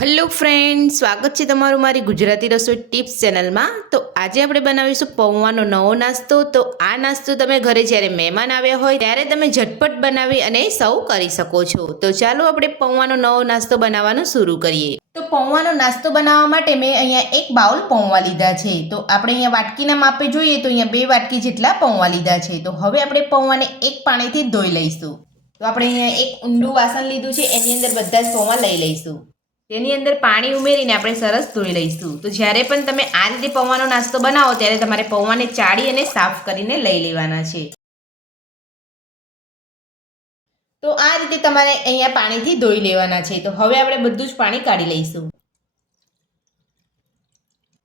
Hello friend, સ્વાગત છે તમારું મારી ગુજરાતી રસોઈ ટિપ્સ ચેનલમાં। તો આજે આપણે બનાવીશું પૌવાનો નવો નાસ્તો। તો આ નાસ્તો તમે ઘરે જ્યારે મહેમાન આવ્યા હોય ત્યારે તમે ઝટપટ બનાવી અને સર્વ કરી શકો છો। તો ચાલો આપણે પૌવાનો નવો નાસ્તો બનાવવાનું શરૂ કરીએ। તો પૌવાનો નાસ્તો બનાવવા માટે મેં અહીંયા એક બાઉલ પૌવા લીધા છે। તો આપણે અહીંયા વાટકીના માપે જોઈએ તો અહીંયા 2 વાટકી જેટલા પૌવા લીધા છે। તો હવે આપણે પૌવાને એક પાણીથી ધોઈ લઈશું। તો આપણે અહીંયા એક ઊંડું વાસણ લીધું છે, એની અંદર બધા જ પૌવા લઈ લઈશું। તેની અંદર પાણી ઉમેરીને આપણે સરસ ધોઈ લઈશું। તો જ્યારે પણ તમે આ રીતે પૌવાનો નાસ્તો બનાવો ત્યારે તમારે પૌવાને ચાળી અને સાફ કરીને લઈ લેવાના છે। તો આ રીતે તમારે અહીંયા પાણીથી ધોઈ લેવાના છે। તો હવે આપણે બધું જ પાણી કાઢી લઈશું।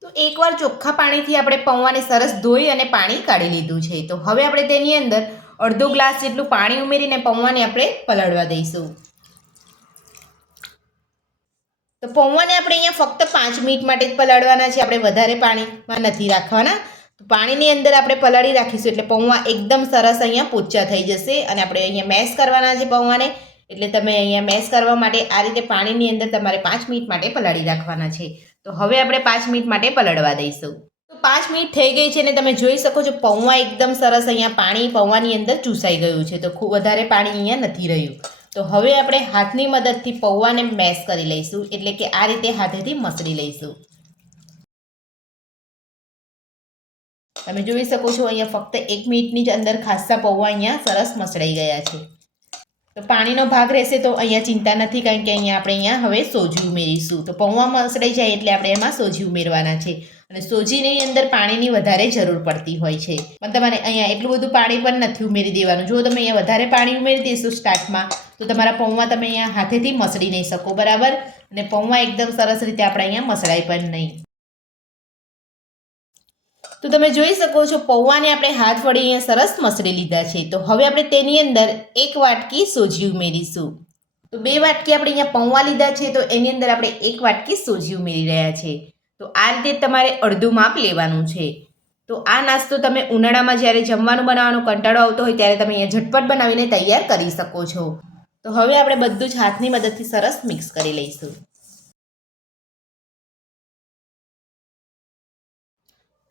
તો એકવાર ચોખ્ખા પાણીથી આપણે પૌવાને સરસ ધોઈ અને પાણી કાઢી લીધું છે। તો હવે આપણે તેની અંદર અડધો ગ્લાસ જેટલું પાણી ઉમેરીને પૌવાને આપણે પલળવા દઈશું। તો પૌવાને આપણે અહીંયા ફક્ત 5 મિનિટ માટે જ પલાળવાના છે, આપણે વધારે પાણીમાં નથી રાખવાના। તો પાણીની અંદર આપણે પલાળી રાખીશું એટલે પૌવા એકદમ સરસ અહીંયા પોચા થઈ જશે। અને આપણે અહીંયા મેશ કરવાના છે પૌવાને, એટલે તમે અહીંયા મેશ કરવા માટે આ રીતે પાણીની અંદર તમારે 5 મિનિટ માટે પલાળી રાખવાના છે। તો હવે આપણે 5 મિનિટ માટે પલળવા દઈશું। તો 5 મિનિટ થઈ ગઈ છે અને તમે જોઈ શકો છો પૌવા એકદમ સરસ અહીંયા પાણી પૌવાની અંદર ચૂસાઈ ગયું છે। તો ખૂબ વધારે પાણી અહીંયા નથી રહ્યું। તો હવે આપણે હાથની મદદથી પૌવાને મેશ કરી લઈશું, એટલે કે આ રીતે હાથેથી મસળી લઈશું। તમે જોઈ શકો છો અહીંયા ફક્ત 1 મિનિટની જ અંદર ખાસ્સા પૌવા અહીંયા સરસ મસળાઈ ગયા છે। તો પાણીનો ભાગ રહેશે તો અહીંયા ચિંતા નથી, કારણ કે અહીંયા આપણે અહીંયા હવે સોજી ઉમેરીશું। તો પૌવા મસળાઈ જાય એટલે આપણે એમાં સોજી ઉમેરવાના છે, અને સોજીની અંદર પાણીની વધારે જરૂર પડતી હોય છે। પણ તમારે અહીંયા એટલું બધું પાણી પણ નથી ઉમેરી દેવાનું। જો તમે અહીંયા વધારે પાણી ઉમેરી દેશો સ્ટાર્ટમાં તો તમારા પૌવા તમે અહીંયા હાથેથી મસળી નહીં શકો, બરાબર, અને પૌવા એકદમ સરસ રીતે આપણે અહીંયા મસળાય પણ નહીં। તો તમે જોઈ શકો છો પૌવાને આપણે હાથ વડે અહીંયા સરસ મસળી લીધા છે। તો હવે આપણે તેની અંદર 1 વાટકી સોજી ઉમેરીશું। તો 2 વાટકી આપણે અહીંયા પૌવા લીધા છે, તો એની અંદર આપણે 1 વાટકી સોજી ઉમેરી રહ્યા છે। તો આ રીતે તમારે અડધું માપ લેવાનું છે। તો આ નાસ્તો તમે ઉનાળામાં જ્યારે જમવાનું બનાવવાનો કંટાળો આવતો હોય ત્યારે તમે અહીંયા ઝટપટ બનાવીને તૈયાર કરી શકો છો। તો હવે આપણે બધું જ હાથની મદદથી સરસ મિક્સ કરી લઈશું।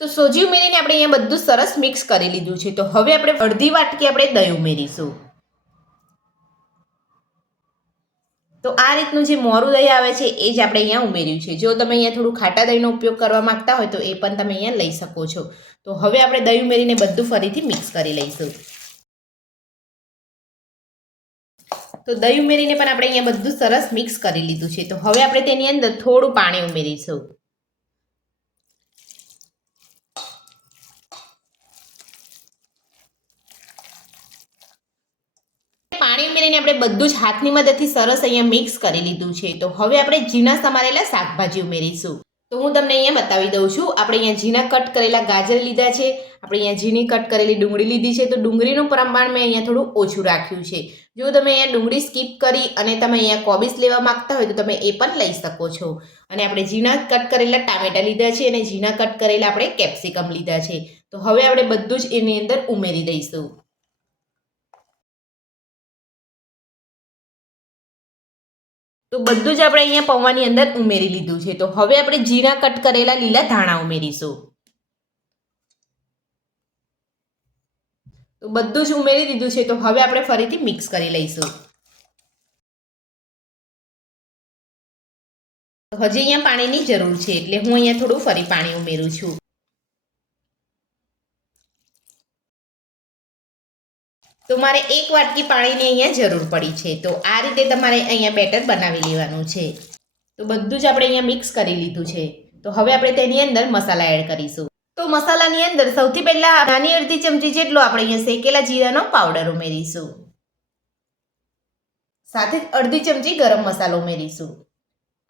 તો સોજી ઉમેરીને આપણે અહીંયા બધું સરસ મિક્સ કરી લીધું છે। તો હવે આપણે અડધી વાટકી આપણે દહીં ઉમેરીશું। તો આ રીતનું જે મોરું દહીં આવે છે એ જ આપણે અહીંયા ઉમેર્યું છે। જો તમે અહીંયા થોડું ખાટા દહીંનો ઉપયોગ કરવા માંગતા હોય તો એ પણ તમે અહીંયા લઈ શકો છો। તો હવે આપણે દહીં ઉમેરીને બધું ફરીથી મિક્સ કરી લઈશું। તો દહીં ઉમેરીને પણ આપણે અહીંયા બધું સરસ મિક્સ કરી લીધું છે। તો હવે આપણે તેની અંદર થોડું પાણી ઉમેરીશું। પાણી ઉમેરીને આપણે બધું જ હાથની મદદથી સરસ અહીંયા મિક્સ કરી લીધું છે। તો હવે આપણે ઝીણા સમારેલા શાકભાજી ઉમેરીશું। તો હું તમને અહીંયા બતાવી દઉં છું। આપણે અહીંયા ઝીણા કટ કરેલા ગાજર લીધા છે, આપણે અહીંયા ઝીણી કટ કરેલી ડુંગળી લીધી છે। તો ડુંગળીનું પ્રમાણ મેં અહીંયા થોડું ઓછું રાખ્યું છે। જો તમે અહીંયા ડુંગળી સ્કીપ કરી અને તમે અહીંયા કોબીસ લેવા માંગતા હોય તો તમે એ પણ લઈ શકો છો। અને આપણે ઝીણા કટ કરેલા ટામેટા લીધા છે અને ઝીણા કટ કરેલા આપણે કેપ્સિકમ લીધા છે। તો હવે આપણે બધું જ એની અંદર ઉમેરી દઈશું। તો બધું જ આપણે અહીંયા પૌવાની અંદર ઉમેરી લીધું છે। તો હવે આપણે જીરા કટ કરેલા લીલા ધાણા ઉમેરીશું। તો બધું જ ઉમેરી દીધું છે। તો હવે આપણે ફરીથી મિક્સ કરી લઈશું। તો હજી અહીંયા પાણીની જરૂર છે, એટલે હું અહીંયા થોડું ફરી પાણી ઉમેરું છું। તો મારે 1 વાટકી પાણીની અહીંયા જરૂર પડી છે। તો આ રીતે તમારે અહીંયા બેટર બનાવી લેવાનું છે। તો બધું જ આપણે અહીંયા મિક્સ કરી લીધું છે। તો હવે આપણે તેની અંદર મસાલા એડ કરીશું। તો મસાલાની અંદર સૌથી પહેલાં નાની અડધી ચમચી જેટલો આપણે અહીંયા શેકેલા જીરાનો પાવડર ઉમેરીશું। સાથે જ અડધી ચમચી ગરમ મસાલો ઉમેરીશું।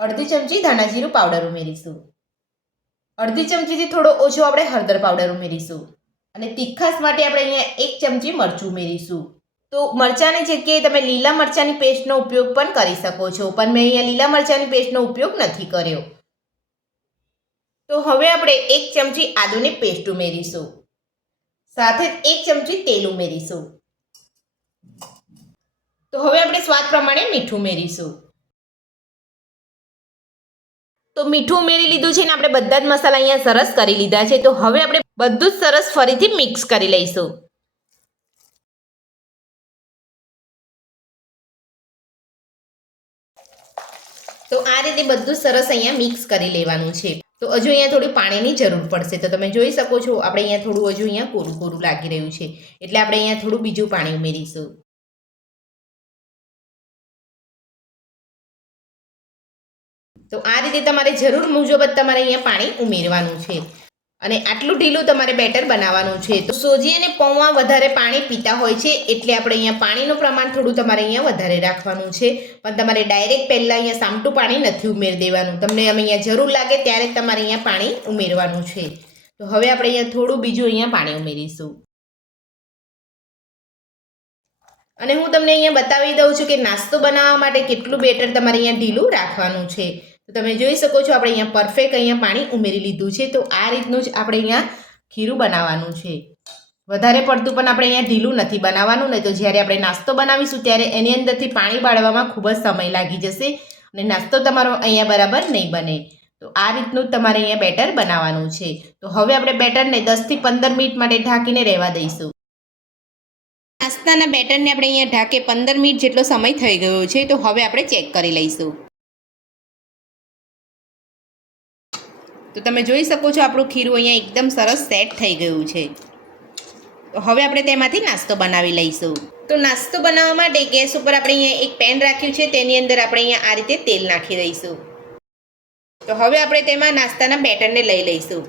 અડધી ચમચી ધાણા જીરું પાવડર ઉમેરીશું। અડધી ચમચીથી થોડો ઓછો આપણે હળદર પાવડર ઉમેરીશું। અને તીખાશ માટે આપણે અહીંયા 1 ચમચી મરચું ઉમેરીશું। તો મરચાંની જગ્યાએ તમે લીલા મરચાંની પેસ્ટનો ઉપયોગ પણ કરી શકો છો, પણ મેં અહીંયા લીલા મરચાંની પેસ્ટનો ઉપયોગ નથી કર્યો। તો હવે આપણે 1 ચમચી આદુની પેસ્ટ ઉમેરીશું। સાથે જ 1 ચમચી તેલ ઉમેરીશું। તો હવે આપણે સ્વાદ પ્રમાણે મીઠું ઉમેરીશું। તો મીઠું ઉમેરી લીધું છે ને આપણે બધા જ મસાલા અહીંયા સરસ કરી લીધા છે. તો હવે આપણે બધું જ સરસ ફરીથી મિક્સ કરી લઈશું. તો આ રીતે બધું સરસ અહીંયા મિક્સ કરી લેવાનું છે. તો હજુ અહીંયા થોડી પાણીની જરૂર પડશે. તો તમે જોઈ શકો છો આપણે અહીંયા થોડું હજુ અહીંયા કોરું કોરું લાગી રહ્યું છે, એટલે આપણે અહીંયા થોડું બીજું પાણી ઉમેરીશું. તો આ રીતે તમારે જરૂર મુજબ જ તમારે અહીંયા પાણી ઉમેરવાનું છે અને આટલું ઢીલું તમારે બેટર બનાવવાનું છે. તો સોજી અને પૌવા વધારે પાણી પીતા હોય છે, એટલે આપણે અહીંયા પાણીનું પ્રમાણ થોડું તમારે અહીંયા વધારે રાખવાનું છે. પણ તમારે ડાયરેક્ટ પહેલાં અહીંયા સામટું પાણી નથી ઉમેરી દેવાનું. તમને અહીંયા જરૂર લાગે ત્યારે જ તમારે અહીંયા પાણી ઉમેરવાનું છે. તો હવે આપણે અહીંયા થોડું બીજું અહીંયા પાણી ઉમેરીશું. અને હું તમને અહીંયા બતાવી દઉં છું કે નાસ્તો બનાવવા માટે કેટલું બેટર તમારે અહીંયા ઢીલું રાખવાનું છે. તો તમે જોઈ શકો છો આપણે અહીંયા પરફેક્ટ અહીંયા પાણી ઉમેરી લીધું છે. તો આ રીતનું જ આપણે અહીંયા ખીરું બનાવવાનું છે. વધારે પડતું પણ આપણે અહીંયા ઢીલું નથી બનાવવાનું, નહીં તો જ્યારે આપણે નાસ્તો બનાવીશું ત્યારે એની અંદરથી પાણી બાળવામાં ખૂબ જ સમય લાગી જશે અને નાસ્તો તમારો અહીંયા બરાબર નહીં બને. તો આ રીતનું તમારે અહીંયા બેટર બનાવવાનું છે. તો હવે આપણે બેટરને 10 થી 15 મિનિટ માટે ઢાંકીને રહેવા દઈશું. નાસ્તાના બેટરને આપણે અહીંયા ઢાંકે 15 મિનિટ જેટલો સમય થઈ ગયો છે. તો હવે આપણે ચેક કરી લઈશું. તો તમે જોઈ શકો છો આપણું ખીરું અહીંયા એકદમ સરસ સેટ થઈ ગયું છે. તો હવે આપણે તેમાંથી નાસ્તો બનાવી લઈશું. તો નાસ્તો બનાવવા માટે ગેસ ઉપર આપણે અહીંયા એક પેન રાખ્યું છે, તેની અંદર આપણે અહીંયા આ રીતે તેલ નાખી દઈશું. તો હવે આપણે તેમાં નાસ્તાના બેટરને લઈ લઈશું.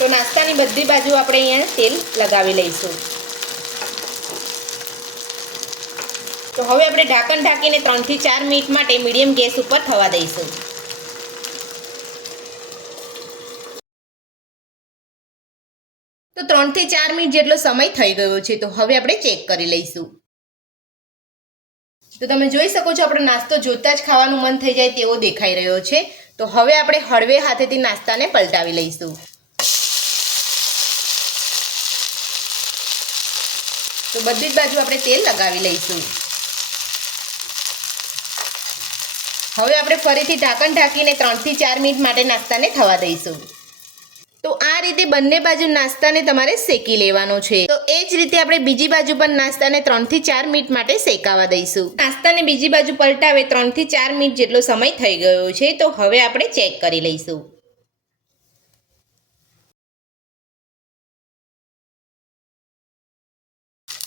તો નાસ્તાની બધી બાજુ આપણે અહીંયા તેલ લગાવી લઈશું. તો હવે આપણે ઢાંકણ ઢાંકીને 3 થી 4 મિનિટ માટે મીડિયમ ગેસ ઉપર થવા દઈશું. તો 3 થી 4 મિનિટ જેટલો સમય થઈ ગયો છે. તો હવે આપણે ચેક કરી લઈશું. તો તમે જોઈ શકો છો આપણો નાસ્તો જોતા જ ખાવાનું મન થઈ જાય તેવો દેખાઈ રહ્યો છે. તો હવે આપણે હળવે હાથેથી નાસ્તાને પલટાવી લઈશું. તો બધી જ બાજુ આપણે તેલ લગાવી લઈશું. હવે આપણે ફરીથી ઢાંકણ ઢાંકીને 3 થી 4 મિનિટ માટે નાસ્તાને થવા દઈશું. તો આ રીતે બંને બાજુ નાસ્તાને તમારે શેકી લેવાનો છે. તો એ જ રીતે આપણે બીજી બાજુ પણ નાસ્તાને 3 થી 4 મિનિટ માટે શેકાવા દઈશું. નાસ્તાને બીજી બાજુ પલટાવે 3 થી 4 મિનિટ જેટલો સમય થઈ ગયો છે. તો હવે આપણે ચેક કરી લઈશું.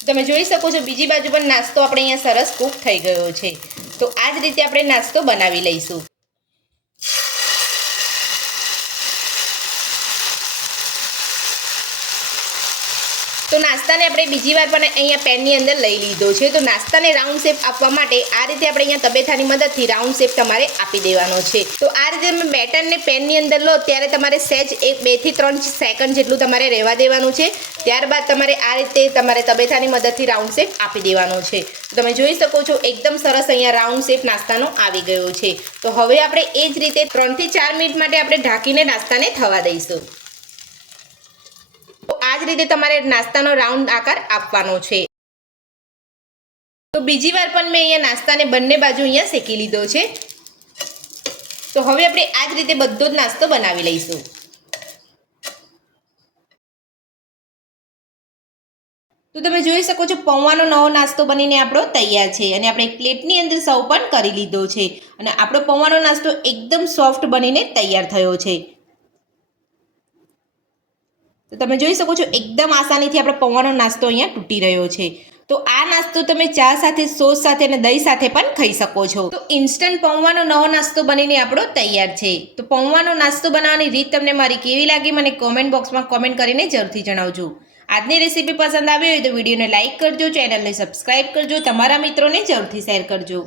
તમે જોઈ શકો છો બીજી બાજુ પણ નાસ્તો આપણે અહીંયા સરસ કૂક થઈ ગયો છે. તો આ જ રીતે આપણે નાસ્તો બનાવી લઈશું. તો નાસ્તાને આપણે બીજી વાર પણ અહીંયા પેનની અંદર લઈ લીધો છે. તો નાસ્તાને રાઉન્ડ શેપ આપવા માટે આ રીતે આપણે અહીંયા તબેથાની મદદથી રાઉન્ડ શેપ તમારે આપી દેવાનો છે. તો આ રીતે તમે બેટરને પેનની અંદર લો ત્યારે તમારે સહેજ 2 થી 3 સેકન્ડ જેટલું તમારે રહેવા દેવાનું છે. ત્યારબાદ તમારે આ રીતે તમારે તબેથાની મદદથી રાઉન્ડ શેપ આપી દેવાનો છે. તમે જોઈ શકો છો એકદમ સરસ અહીંયા રાઉન્ડ શેપ નાસ્તાનો આવી ગયો છે. તો હવે આપણે એ જ રીતે 3 થી 4 મિનિટ માટે આપણે ઢાંકીને નાસ્તાને થવા દઈશું. તો આ જ રીતે તમારે નાસ્તાનો રાઉન્ડ આકાર આપવાનો છે. તો બીજી વાર પણ મેં અહીંયા નાસ્તાને બંને બાજુ અહીંયા શેકી લીધો છે. તો હવે આપણે આ જ રીતે બધો જ નાસ્તો બનાવી લઈશું. તો તમે જોઈ શકો છો પૌવાનો નવો નાસ્તો બનીને આપણો તૈયાર છે અને આપણે એક પ્લેટની અંદર સર્વ પણ કરી લીધો છે અને આપણો પૌવાનો નાસ્તો એકદમ સોફ્ટ બનીને તૈયાર થયો છે. તો તમે જોઈ શકો છો એકદમ આસાનીથી આપણો પૌવાનો નાસ્તો અહીંયા તૂટી રહ્યો છે. તો આ નાસ્તો તમે ચા સાથે, સોસ સાથે અને દહીં સાથે પણ ખાઈ શકો છો. તો ઇન્સ્ટન્ટ પૌવાનો નવો નાસ્તો બનીને આપણો તૈયાર છે. તો પૌવાનો નાસ્તો બનાવવાની રીત તમને મારી કેવી લાગી મને કોમેન્ટ બોક્સમાં કોમેન્ટ કરીને જરૂરથી જણાવજો. આજની રેસીપી પસંદ આવી હોય તો વિડીયોને લાઇક કરજો, ચેનલને સબસ્ક્રાઇબ કરજો, તમારા મિત્રોને જરૂરથી શેર કરજો.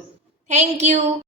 Thank you.